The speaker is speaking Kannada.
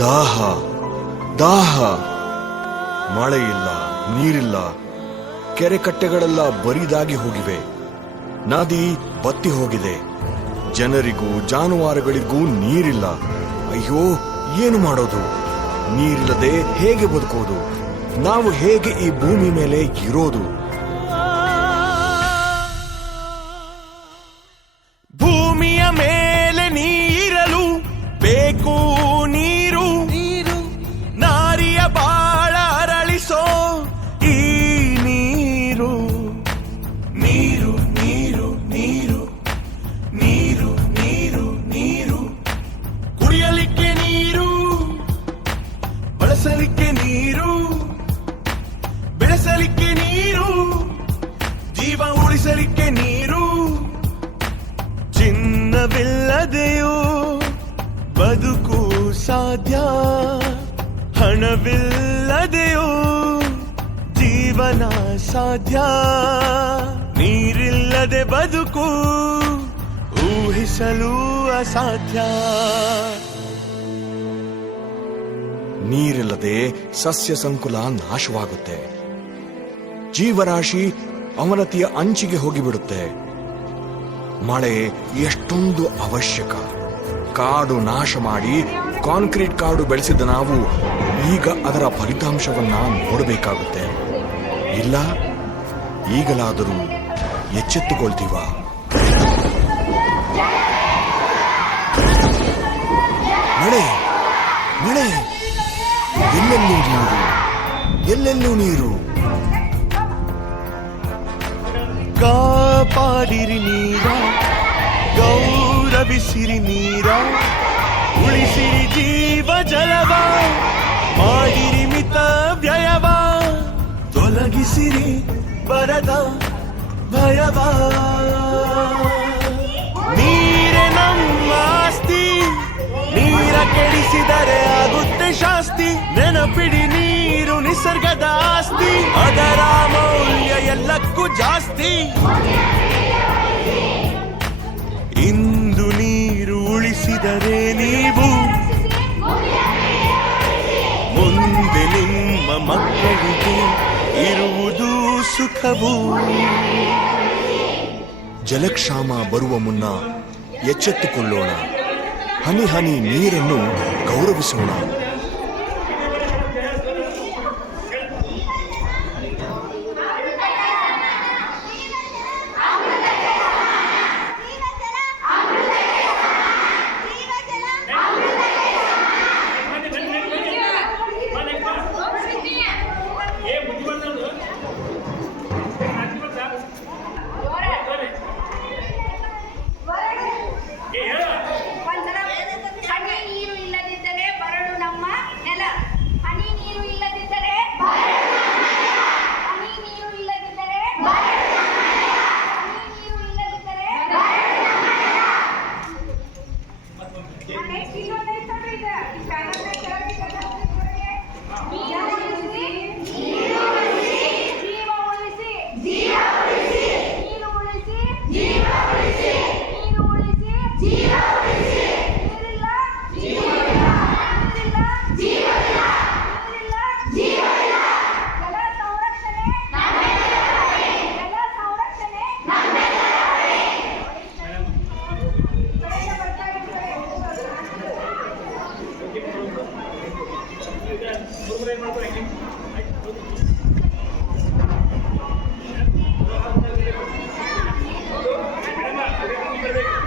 ದಾಹ ದಾಹ, ಮಳೆ ಇಲ್ಲ, ನೀರಿಲ್ಲ, ಕೆರೆ ಕಟ್ಟೆಗಳೆಲ್ಲ ಬರಿದಾಗಿ ಹೋಗಿವೆ, ನದಿ ಬತ್ತಿ ಹೋಗಿದೆ, ಜನರಿಗೂ ಜಾನುವಾರುಗಳಿಗೂ ನೀರಿಲ್ಲ. ಅಯ್ಯೋ, ಏನು ಮಾಡೋದು? ನೀರಿಲ್ಲದೆ ಹೇಗೆ ಬದುಕೋದು? ನಾವು ಹೇಗೆ ಈ ಭೂಮಿ ಮೇಲೆ ಇರೋದು? ಭೂಮಿಯ ಮೇಲೆ ನೀರಲು ಬೇಕು ನೀರು, ನಾರಿಯ ಬಾಳ ಅರಳಿಸೋ ಈ ನೀರು. ನೀರು ನೀರು ನೀರು ನೀರು ನೀರು ನೀರು, ಕುಡಿಯಲಿಕ್ಕೆ ನೀರು, ಬಳಸಲಿಕ್ಕೆ ನೀರು, ಬೆಳೆಸಲಿಕ್ಕೆ ನೀರು, ಜೀವ ಉಳಿಸಲಿಕ್ಕೆ ನೀರು. ಚಿನ್ನವಿಲ್ಲದೆಯೋ ಬದುಕು ಸಾಧ್ಯ, ಹಣವಿಲ್ಲದೆಯೋ ಜೀವನ ಸಾಧ್ಯ. ನೀರಿಲ್ಲದೆ ಬದುಕು ಊಹಿಸಲು ಅಸಾಧ್ಯ. ನೀರಿಲ್ಲದೆ ಸಸ್ಯ ಸಂಕುಲ ನಾಶವಾಗುತ್ತೆ, ಜೀವರಾಶಿ ಅವನತಿಯ ಅಂಚಿಗೆ ಹೋಗಿಬಿಡುತ್ತೆ. ಮಳೆ ಎಷ್ಟೊಂದು ಅವಶ್ಯಕ. ಕಾಡು ನಾಶ ಮಾಡಿ ಕಾಂಕ್ರೀಟ್ ಕಾಡು ಬೆಳೆಸಿದ ನಾವು ಈಗ ಅದರ ಫಲಿತಾಂಶವನ್ನ ನೋಡಬೇಕಾಗುತ್ತೆ. ಇಲ್ಲ, ಈಗಲಾದರೂ ಎಚ್ಚೆತ್ತುಕೊಳ್ತೀವ? ಮಳೆ ಮಳೆ, ಎಲ್ಲೆಲ್ಲೂ ನೀರು, ಎಲ್ಲೆಲ್ಲೂ ನೀರು. ಕಾಪಾಡಿರಿ ನೀರ, ಗೌರವಿಸಿರಿ ನೀರ, ಉಳಿಸಿರಿ ಜೀವ ಜಲವ, ಮಾಡಿರಿ ಮಿತ ವ್ಯಯವ, ತೊಲಗಿಸಿರಿ ಬರದ ಭಯವ. ನೀರೇ ನಮ್ಮ ಆಸ್ತಿ, ನೀರ ಕೆಡಿಸಿದರೆ ಆಗುತ್ತೆ ಶಾಸ್ತಿ. ನೆನಪಿಡಿ, ನೀರು ನಿಸರ್ಗದ ಆಸ್ತಿ, ಅದರ ಮೌಲ್ಯ ಎಲ್ಲಕ್ಕೂ ಜಾಸ್ತಿ. ಇಂದು ನೀರು ಉಳಿಸಿದರೆ ನೀವು ಮುಂದೆ ನಿಮ್ಮ ಮಕ್ಕಳಿಗೆ ಇರುವುದು ಸುಖವು. ಜಲಕ್ಷಾಮ ಬರುವ ಮುನ್ನ ಎಚ್ಚೆತ್ತುಕೊಳ್ಳೋಣ, ಹನಿ ಹನಿ ನೀರನ್ನು ಗೌರವಿಸೋಣ. Gracias.